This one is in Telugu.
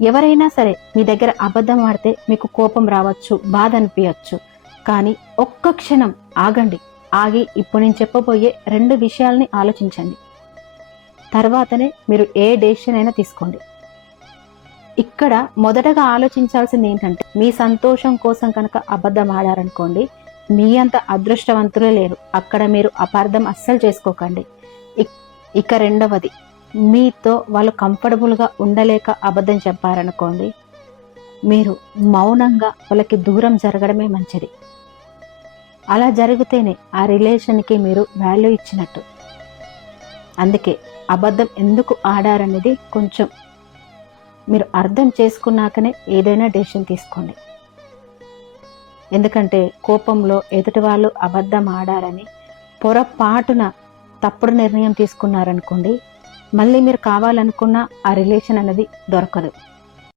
ఎవరైనా సరే మీ దగ్గర అబద్ధం ఆడితే మీకు కోపం రావచ్చు, బాధ అనిపించచ్చు. కానీ ఒక్క క్షణం ఆగండి. ఆగి ఇప్పుడు నేను చెప్పబోయే 2 విషయాల్ని ఆలోచించండి. తర్వాతనే మీరు ఏ డెసిషన్ అయినా తీసుకోండి. ఇక్కడ మొదటగా ఆలోచించాల్సింది ఏంటంటే, మీ సంతోషం కోసం కనుక అబద్ధం ఆడారనుకోండి, మీ అంత అదృష్టవంతులే లేరు. అక్కడ మీరు అపార్థం అస్సలు చేసుకోకండి. ఇక రెండవది, మీతో వాళ్ళు కంఫర్టబుల్గా ఉండలేక అబద్ధం చెప్పారనుకోండి, మీరు మౌనంగా వాళ్ళకి దూరం జరగడమే మంచిది. అలా జరిగితేనే ఆ రిలేషన్కి మీరు వాల్యూ ఇచ్చినట్టు. అందుకే అబద్ధం ఎందుకు ఆడారనేది కొంచెం మీరు అర్థం చేసుకున్నాకనే ఏదైనా డెసిషన్ తీసుకోండి. ఎందుకంటే కోపంలో ఎదుటి వాళ్ళు అబద్ధం ఆడారని పొరపాటున తప్పుడు నిర్ణయం తీసుకున్నారనుకోండి, మళ్ళీ మీరు కావాలనుకున్న ఆ రిలేషన్ అనేది దొరకదు.